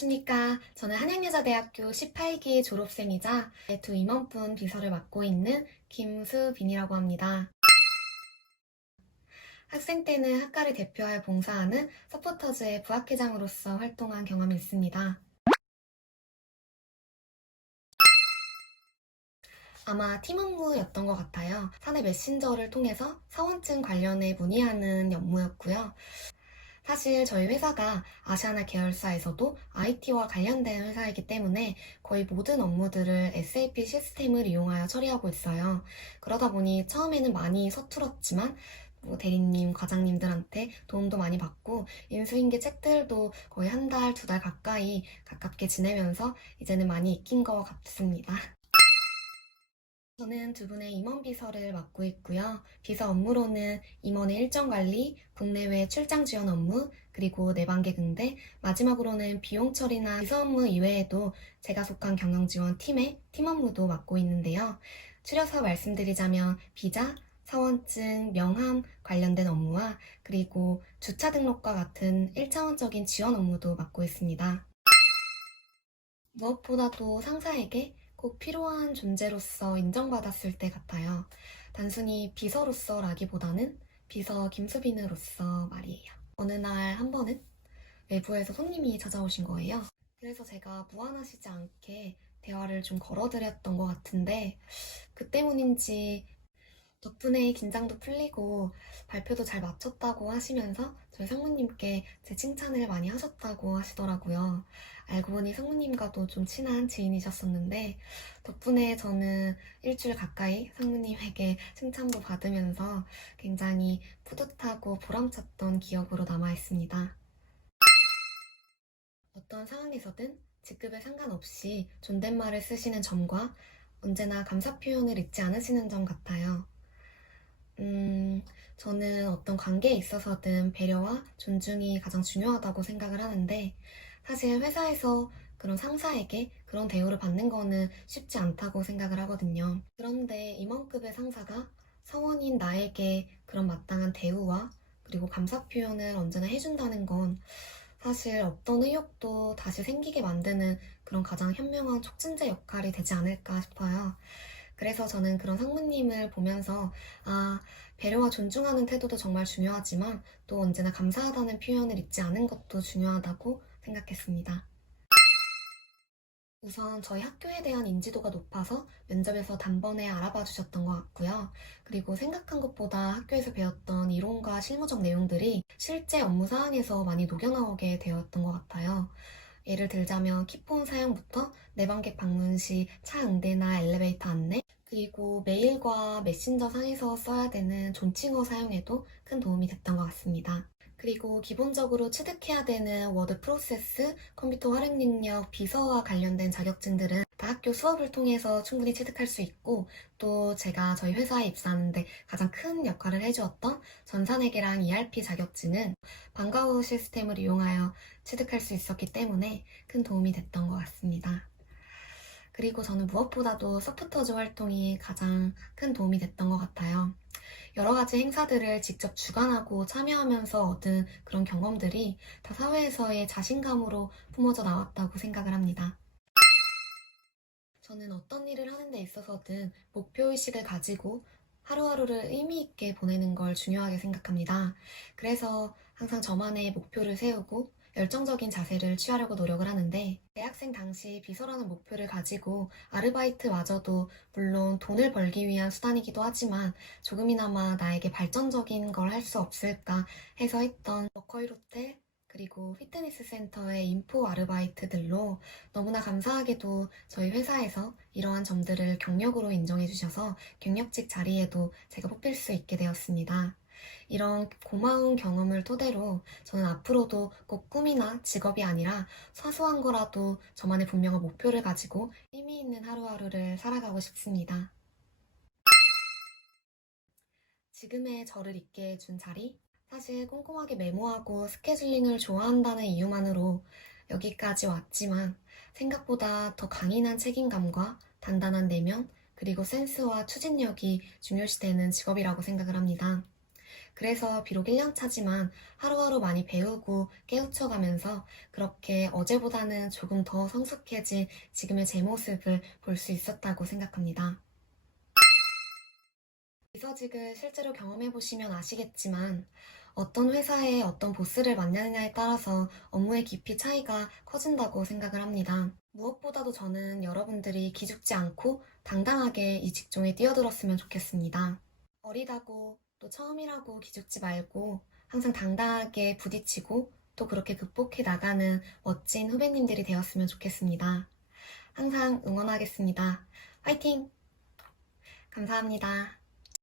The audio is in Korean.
안녕하십니까. 저는 한양여자대학교 18기 졸업생이자 두 임원분 비서를 맡고 있는 김수빈이라고 합니다. 학생 때는 학과를 대표하여 봉사하는 서포터즈의 부학회장으로서 활동한 경험이 있습니다. 아마 팀 업무였던 것 같아요. 사내 메신저를 통해서 사원증 관련해 문의하는 업무였고요. 사실 저희 회사가 아시아나 계열사에서도 IT와 관련된 회사이기 때문에 거의 모든 업무들을 SAP 시스템을 이용하여 처리하고 있어요. 그러다 보니 처음에는 많이 서툴었지만 뭐 대리님, 과장님들한테 도움도 많이 받고 인수인계 책들도 거의 한 달, 두 달 가까이 가깝게 지내면서 이제는 많이 익힌 것 같습니다. 저는 두 분의 임원 비서를 맡고 있고요. 비서 업무로는 임원의 일정 관리, 국내외 출장 지원 업무, 그리고 내방계 응대, 마지막으로는 비용 처리나 비서 업무 이외에도 제가 속한 경영 지원 팀의 팀 업무도 맡고 있는데요. 추려서 말씀드리자면 비자, 사원증, 명함 관련된 업무와 그리고 주차 등록과 같은 1차원적인 지원 업무도 맡고 있습니다. 무엇보다도 상사에게 꼭 필요한 존재로서 인정받았을 때 같아요. 단순히 비서로서라기보다는 비서 김수빈으로서 말이에요. 어느 날 한 번은 외부에서 손님이 찾아오신 거예요. 그래서 제가 무안하시지 않게 대화를 좀 걸어드렸던 것 같은데 그 때문인지 덕분에 긴장도 풀리고 발표도 잘 마쳤다고 하시면서 저희 상무님께 제 칭찬을 많이 하셨다고 하시더라고요. 알고 보니 상무님과도 좀 친한 지인이셨었는데 덕분에 저는 일주일 가까이 상무님에게 칭찬도 받으면서 굉장히 뿌듯하고 보람찼던 기억으로 남아 있습니다. 어떤 상황에서든 직급에 상관없이 존댓말을 쓰시는 점과 언제나 감사 표현을 잊지 않으시는 점 같아요. 음, 저는 어떤 관계에 있어서든 배려와 존중이 가장 중요하다고 생각을 하는데, 사실 회사에서 그런 상사에게 그런 대우를 받는 거는 쉽지 않다고 생각을 하거든요. 그런데 임원급의 상사가 사원인 나에게 그런 마땅한 대우와 그리고 감사 표현을 언제나 해준다는 건 사실 없던 의욕도 다시 생기게 만드는 그런 가장 현명한 촉진제 역할이 되지 않을까 싶어요. 그래서 저는 그런 상무님을 보면서 아, 배려와 존중하는 태도도 정말 중요하지만 또 언제나 감사하다는 표현을 잊지 않은 것도 중요하다고 생각했습니다. 우선 저희 학교에 대한 인지도가 높아서 면접에서 단번에 알아봐 주셨던 것 같고요. 그리고 생각한 것보다 학교에서 배웠던 이론과 실무적 내용들이 실제 업무 사항에서 많이 녹여나오게 되었던 것 같아요. 예를 들자면 키폰 사용부터 내방객 방문 시 차 응대나 엘리베이터 안내, 그리고 메일과 메신저 상에서 써야 되는 존칭어 사용에도 큰 도움이 됐던 것 같습니다. 그리고 기본적으로 취득해야 되는 워드 프로세스, 컴퓨터 활용 능력, 비서와 관련된 자격증들은 다 학교 수업을 통해서 충분히 취득할 수 있고 또 제가 저희 회사에 입사하는데 가장 큰 역할을 해주었던 전산회계랑 ERP 자격증은 방과후 시스템을 이용하여 취득할 수 있었기 때문에 큰 도움이 됐던 것 같습니다. 그리고 저는 무엇보다도 서포터즈 활동이 가장 큰 도움이 됐던 것 같아요. 여러 가지 행사들을 직접 주관하고 참여하면서 얻은 그런 경험들이 다 사회에서의 자신감으로 품어져 나왔다고 생각을 합니다. 저는 어떤 일을 하는 데 있어서든 목표의식을 가지고 하루하루를 의미 있게 보내는 걸 중요하게 생각합니다. 그래서 항상 저만의 목표를 세우고 열정적인 자세를 취하려고 노력을 하는데 대학생 당시 비서라는 목표를 가지고 아르바이트마저도 물론 돈을 벌기 위한 수단이기도 하지만 조금이나마 나에게 발전적인 걸 할 수 없을까 해서 했던 워커힐 호텔 그리고 피트니스 센터의 인포 아르바이트들로 너무나 감사하게도 저희 회사에서 이러한 점들을 경력으로 인정해 주셔서 경력직 자리에도 제가 뽑힐 수 있게 되었습니다. 이런 고마운 경험을 토대로 저는 앞으로도 꼭 꿈이나 직업이 아니라 사소한 거라도 저만의 분명한 목표를 가지고 의미 있는 하루하루를 살아가고 싶습니다. 지금의 저를 있게 해준 자리? 사실 꼼꼼하게 메모하고 스케줄링을 좋아한다는 이유만으로 여기까지 왔지만 생각보다 더 강인한 책임감과 단단한 내면 그리고 센스와 추진력이 중요시되는 직업이라고 생각을 합니다. 그래서 비록 1년 차지만 하루하루 많이 배우고 깨우쳐가면서 그렇게 어제보다는 조금 더 성숙해진 지금의 제 모습을 볼 수 있었다고 생각합니다. 비서직을 실제로 경험해 보시면 아시겠지만 어떤 회사에 어떤 보스를 만나느냐에 따라서 업무의 깊이 차이가 커진다고 생각을 합니다. 무엇보다도 저는 여러분들이 기죽지 않고 당당하게 이 직종에 뛰어들었으면 좋겠습니다. 어리다고 또 처음이라고 기죽지 말고 항상 당당하게 부딪히고 또 그렇게 극복해 나가는 멋진 후배님들이 되었으면 좋겠습니다. 항상 응원하겠습니다. 화이팅! 감사합니다.